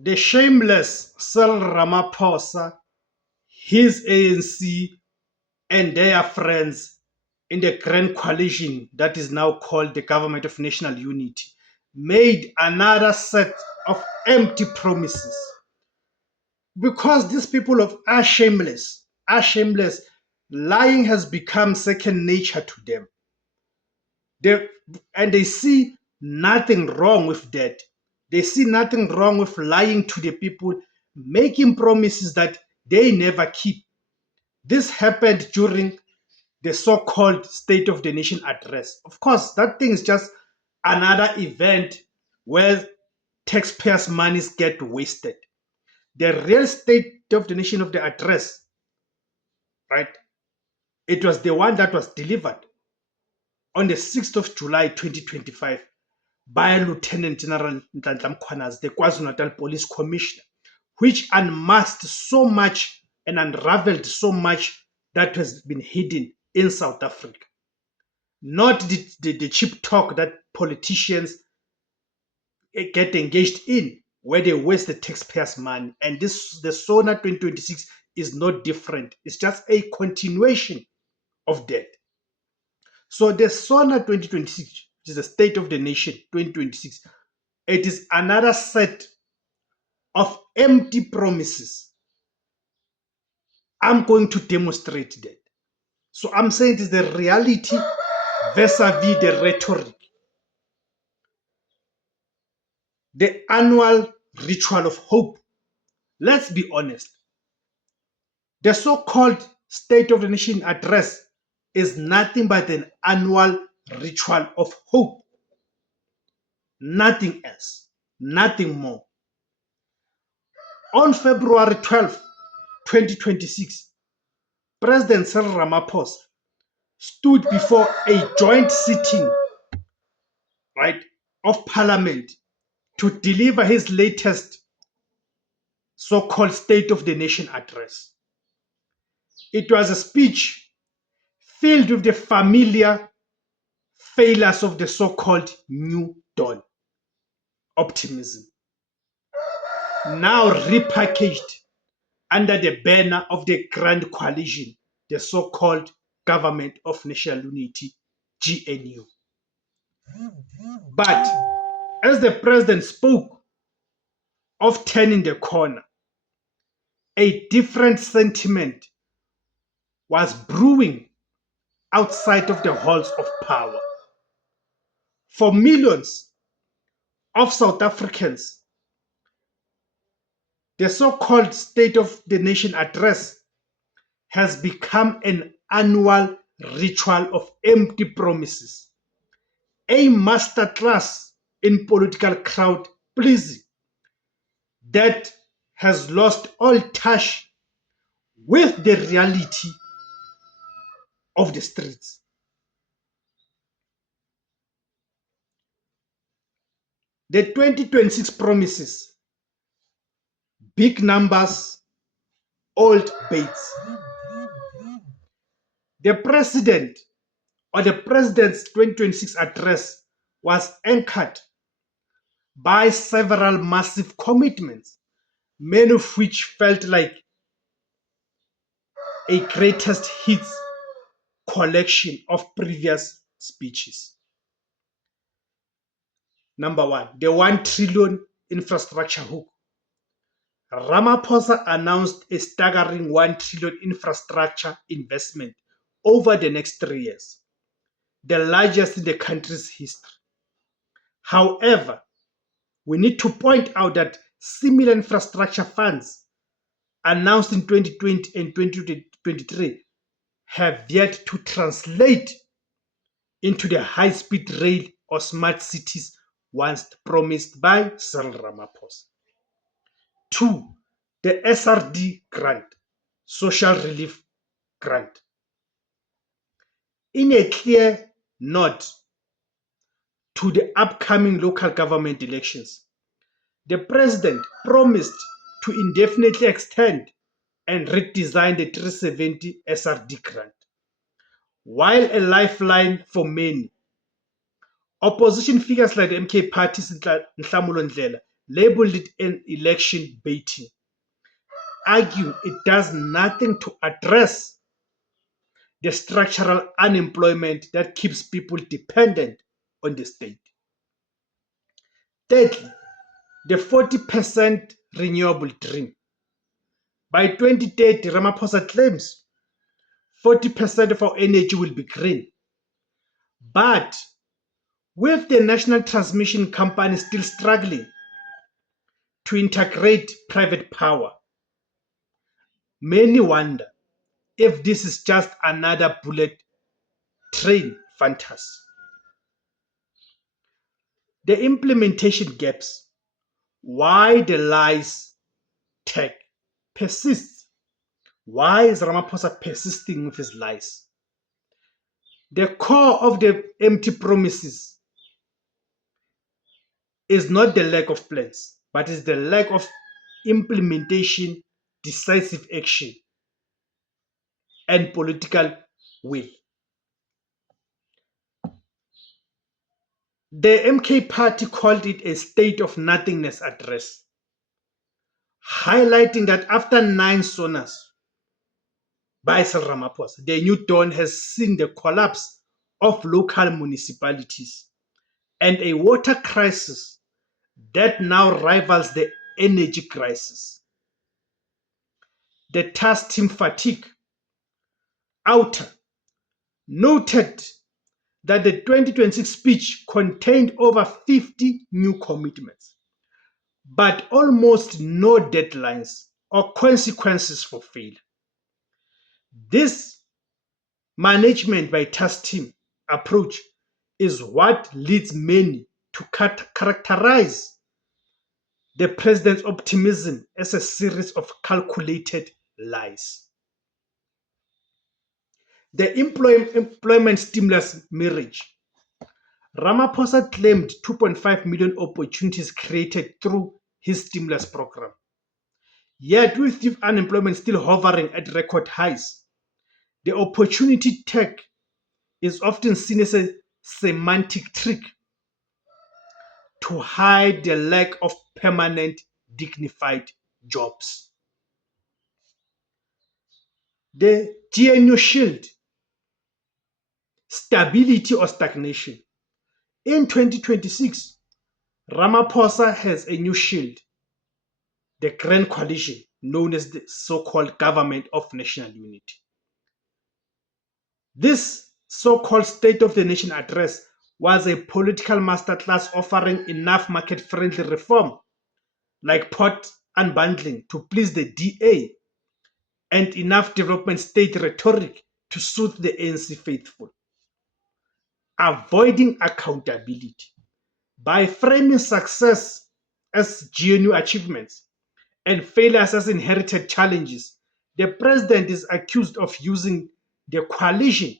The shameless Cyril Ramaphosa, his ANC, and their friends in the grand coalition that is now called the Government of National Unity made another set of empty promises. Because these people are shameless, lying has become second nature to them. They, and they see nothing wrong with that. They see nothing wrong with lying to the people, making promises that they never keep. This happened during the so-called State of the Nation address. Of course, that thing is just another event where taxpayers' monies get wasted. The real State of the Nation of the address, right? It was the one that was delivered on the 6th of July 2025 by Lieutenant General Nhlanhla Mkhwanazi, the KwaZulu-Natal Police Commissioner, which unmasked so much and unraveled so much that has been hidden in South Africa. Not the cheap talk that politicians get engaged in, where they waste the taxpayers' money. And the SONA 2026 is not different. It's just a continuation of that. So the SONA 2026, which is the State of the Nation 2026, it is another set of empty promises. I'm going to demonstrate that. So I'm saying it is the reality vis-a-vis the rhetoric. The annual ritual of hope. Let's be honest. The so-called State of the Nation address is nothing but an annual ritual of hope. Nothing else. Nothing more. On February 12, 2026, President Cyril Ramaphosa stood before a joint sitting, right, of Parliament to deliver his latest so-called State of the Nation address. It was a speech filled with the familiar failures of the so-called New Dawn optimism, now repackaged under the banner of the Grand Coalition, the so-called Government of National Unity, GNU. But as the president spoke of turning the corner, a different sentiment was brewing outside of the halls of power. For millions of South Africans, the so-called State of the Nation address has become an annual ritual of empty promises, a masterclass in political crowd pleasing that has lost all touch with the reality of the streets. The 2026 promises, big numbers, old baits. The president or the president's 2026 address was anchored by several massive commitments, many of which felt like a greatest hits collection of previous speeches. Number one, the 1 trillion infrastructure hook. Ramaphosa announced a staggering 1 trillion infrastructure investment over the next 3 years, the largest in the country's history. However, we need to point out that similar infrastructure funds announced in 2020 and 2023 have yet to translate into the high-speed rail or smart cities once promised by Cyril Ramaphosa. 2. The SRD grant, Social Relief Grant. In a clear nod to the upcoming local government elections, the president promised to indefinitely extend and redesign the 370 SRD grant. While a lifeline for many, opposition figures like the MK Party's Nhlanhla Ndlela labeled it an election baiting, arguing it does nothing to address the structural unemployment that keeps people dependent on the state. Thirdly, the 40% renewable dream. By 2030, Ramaphosa claims 40% of our energy will be green. But with the national transmission company still struggling to integrate private power, many wonder if this is just another bullet train fantasy. The implementation gaps, why the lies tag persists. Why is Ramaphosa persisting with his lies? The core of the empty promises is not the lack of plans, but is the lack of implementation, decisive action, and political will. The MK party called it a state of nothingness address, highlighting that after 9 sonas by Cyril Ramaphosa, the new dawn has seen the collapse of local municipalities and a water crisis that now rivals the energy crisis. The task team fatigue outer noted that the 2026 speech contained over 50 new commitments, but almost no deadlines or consequences for failure. This management by task team approach is what leads many to characterize the president's optimism as a series of calculated lies. The employment stimulus marriage. Ramaphosa claimed 2.5 million opportunities created through his stimulus program. Yet, with youth unemployment still hovering at record highs, the opportunity tag is often seen as a semantic trick to hide the lack of permanent, dignified jobs. The GNU Shield, stability or stagnation. In 2026, Ramaphosa has a new shield, the Grand Coalition, known as the so-called Government of National Unity. This so-called State of the Nation address was a political masterclass offering enough market-friendly reform, like port unbundling to please the DA, and enough development state rhetoric to suit the ANC faithful. Avoiding accountability. By framing success as GNU achievements and failures as inherited challenges, the president is accused of using the coalition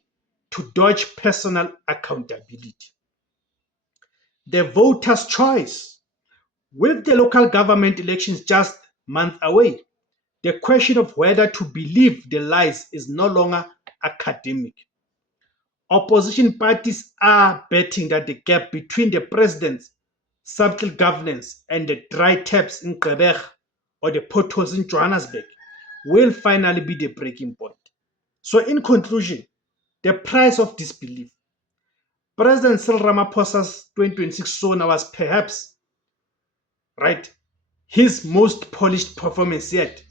to dodge personal accountability. The voter's choice. With the local government elections just months away, the question of whether to believe the lies is no longer academic. Opposition parties are betting that the gap between the president's subtle governance and the dry taps in Quebec or the potholes in Johannesburg will finally be the breaking point. So, in conclusion, the price of disbelief. President Cyril Ramaphosa's 2026 SONA was perhaps his most polished performance yet.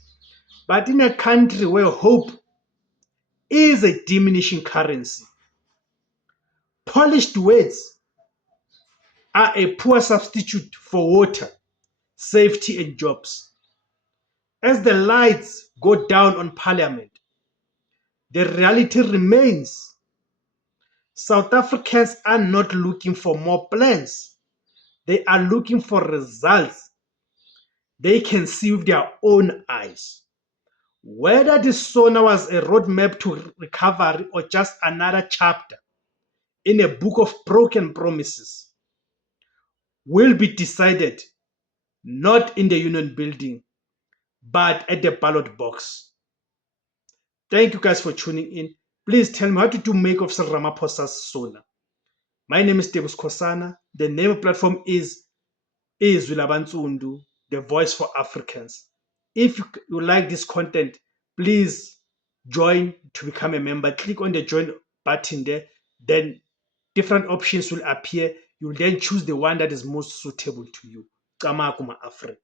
But in a country where hope is a diminishing currency, polished words are a poor substitute for water, safety, and jobs. As the lights go down on Parliament, the reality remains South Africans are not looking for more plans. They are looking for results they can see with their own eyes. Whether this SONA was a roadmap to recovery or just another chapter in a book of broken promises will be decided not in the Union building, but at the ballot box. Thank you guys for tuning in. Please tell me what did you make of Cyril Ramaphosa's SONA. My name is Tebus Kosana. The name of the platform is Izwi Labansundu, the voice for Africans. If you like this content, please join to become a member. Click on the join button there. Then different options will appear. You will then choose the one that is most suitable to you. Kamakuma Africa.